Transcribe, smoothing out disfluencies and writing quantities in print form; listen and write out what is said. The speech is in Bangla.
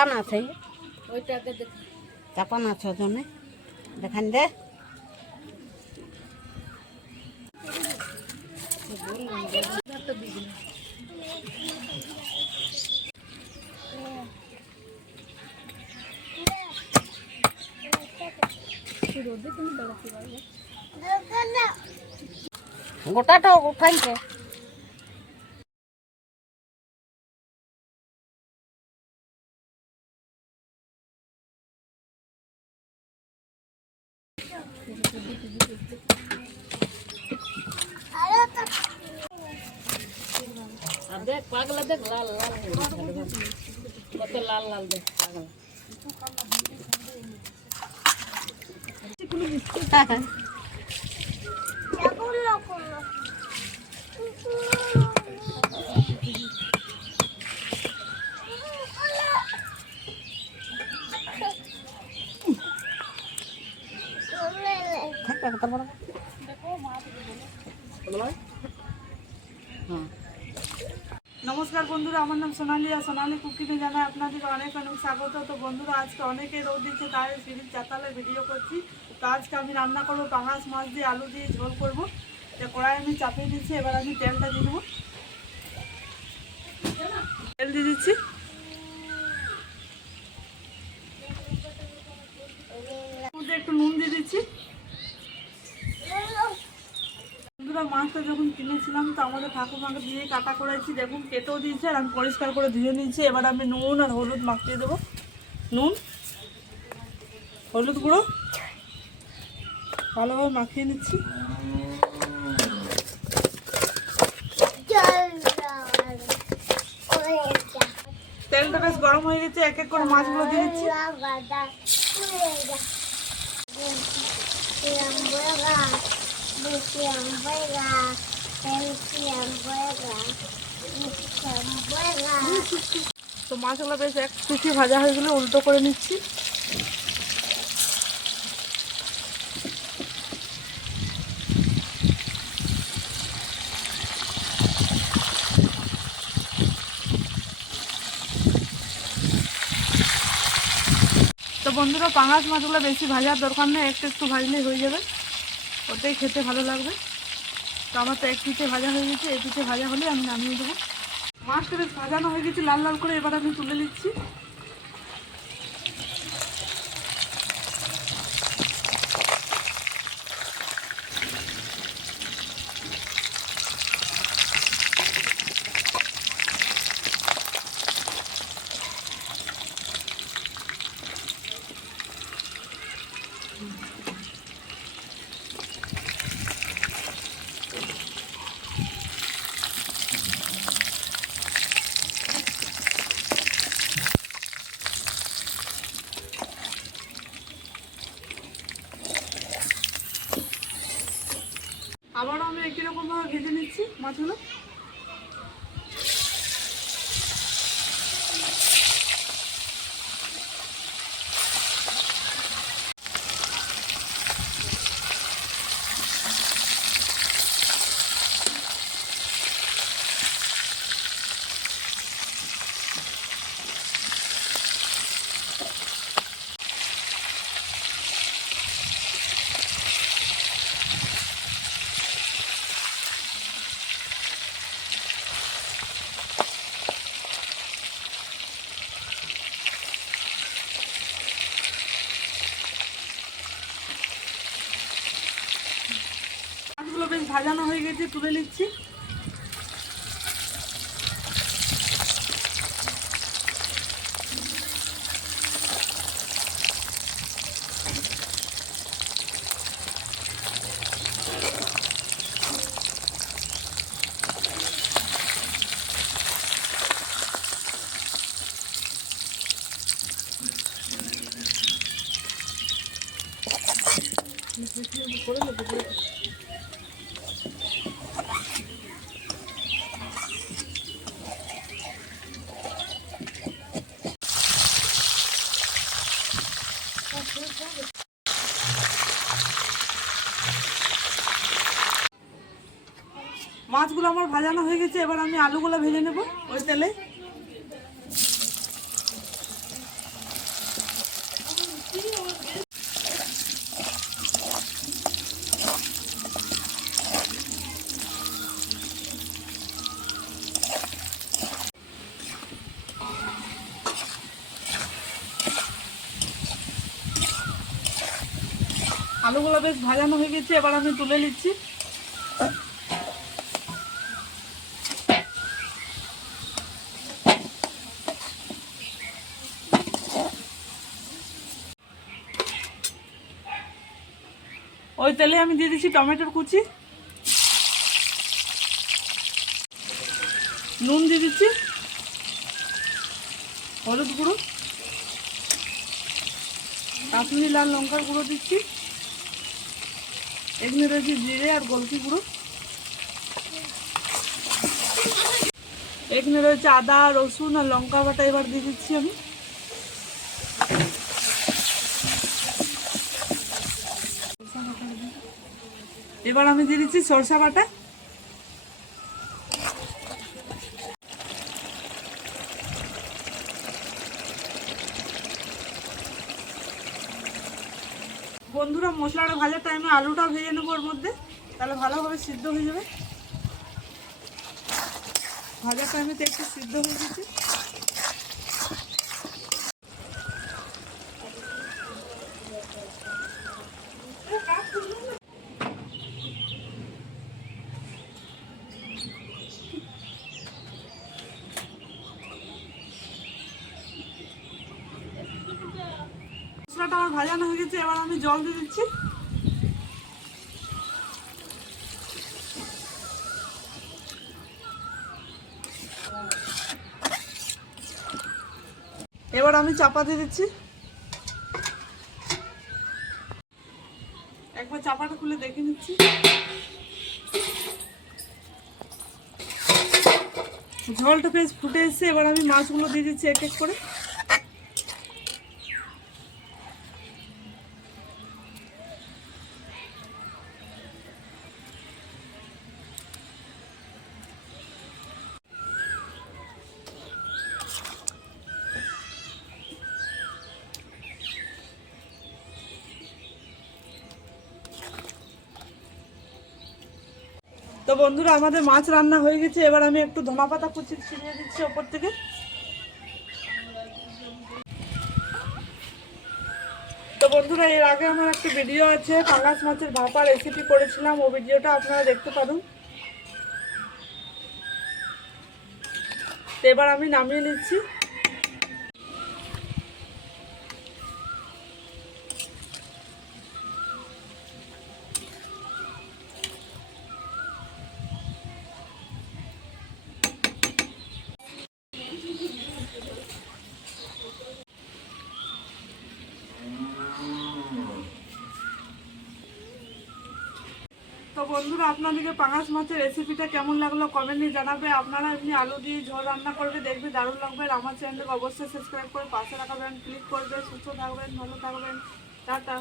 চাপান আছে চাপান আছে ওজনে দেখান দে গোটাটা উঠাইছে দেখ পাগলা দেখ লাল লাল কত লাল লাল দেখ পাগলা নমস্কার বন্ধুরা, আমার নাম সোনালি আর সোনালি কুকিংয়ে জানাই আপনাদের অনেক অনেক স্বাগত। তো বন্ধুরা, আজকে অনেকে রোদ দিচ্ছে, তাই সিঁড়ির চাতালে ভিডিও করছি। তো আজকে আমি রান্না করবো পাঙাশ মাছ দিয়ে আলু দিয়ে ঝোল করবো। তো কড়াই আমি চাপিয়ে দিচ্ছি, এবার আমি তেলটা দিয়ে দেবো। তেল দিয়ে দিচ্ছি, একটু নুন দিয়ে দিচ্ছি। বন্ধুরা, মাছটা যখন কিনেছিলাম তো আমাদের ঠাকুমাকে দিয়ে কাটা করাইছি, দেখুন কেটেও দিয়েছে আর আমি পরিষ্কার করে ধুয়ে নিয়েছি। এবার আমি নুন আর হলুদ মাখিয়ে দেবো। নুন হলুদ গুঁড়ো ভালোভাবে মাখিয়ে নিচ্ছি। তেলটা বেশ গরম হয়ে গেছে, এক এক করে মাছগুলো দিয়ে দিচ্ছি। তো মাছগুলো বেশ এক পিঠি ভাজা হয়ে গেলে উল্টো করে নিচ্ছি। তো বন্ধুরা, পাঙাশ মাছগুলো বেশি ভাজার দরকার নেই, একটু একটু ভাজলেই হয়ে যাবে, ওটাই খেতে ভালো লাগবে। তো আমার তো এক পিঠে ভাজা হয়ে গেছে, এই পিঠে ভাজা হলে আমি নামিয়ে দেবো। মাছটা বেশ ভাজানো হয়ে গেছে লাল লাল করে, এবার আমি তুলে নিচ্ছি। আবারও আমি একই রকমভাবে ভেজে নিচ্ছি মাছগুলো। মাছগুলো বেশ ভাজানো হয়ে গেছে, তুলে নিচ্ছি। মাছগুলো আমার ভাজানো হয়ে গেছে, এবার আমি আলুগুলো ভেজে নেব ওই তেলে। আলুগুলো বেশ ভাজানো হয়ে গেছে, এবার আমি তুলে নিচ্ছি। ওই তেলে আমি দিয়ে দিচ্ছি টমেটোর কুচি, নুন দিয়ে দিচ্ছি, হলুদ গুঁড়ো, কাশ্মীরি লাল লঙ্কার গুঁড়ো দিচ্ছি, এখানে রয়েছে জিরে আর গোলকি গুঁড়ো, এখানে রয়েছে আদা রসুন আর লঙ্কা বাটা, এবার দিয়ে দিচ্ছি আমি। এবার আমি দিয়ে দিচ্ছি সরষা বাটা, বন্ধুরা মশলাটা ভাজার টাইমে আলুটা ভেজে নেবো ওর মধ্যে, তাহলে ভালোভাবে সিদ্ধ হয়ে যাবে। ভাজার টাইমে তো একটু সিদ্ধ হয়ে গেছে। মশলাটা আমার ভাজানো হয়ে গেছে, এবার আমি জল দিয়ে দিচ্ছি। এবার আমি চাপা দিয়ে দিচ্ছি। একবার চাপাটা খুলে দেখে নিচ্ছি। ঝোলটা বেশ ফুটে এসছে, এবার আমি মাছগুলো দিয়ে দিচ্ছি এক এক করে। তো বন্ধুরা আমাদের মাছ রান্না হয়ে গেছে, এবার আমি একটু ধনা পাতা কুচি ছিটিয়ে দিচ্ছি ওপর থেকে। তো বন্ধুরা এর আগে আমার একটা ভিডিও আছে, পাঙ্গাস মাছের ভাপা রেসিপি করেছিলাম, ও ভিডিওটা আপনারা দেখতে পারুন। তো এবার আমি নামিয়ে নিচ্ছি। তো বন্ধুরা আপনাদেরকে পাঙ্গাস মাছের রেসিপিটা কেমন লাগলো কমেন্টে জানাবে। আপনারা এমনি আলু দিয়ে ঝোল রান্না করবে, দেখবে দারুণ লাগবে। আর আমার চ্যানেলকে অবশ্যই সাবস্ক্রাইব করে পাশে রাখবেন, ক্লিক করবে। সুস্থ থাকবেন, ভালো থাকবেন, টাটা।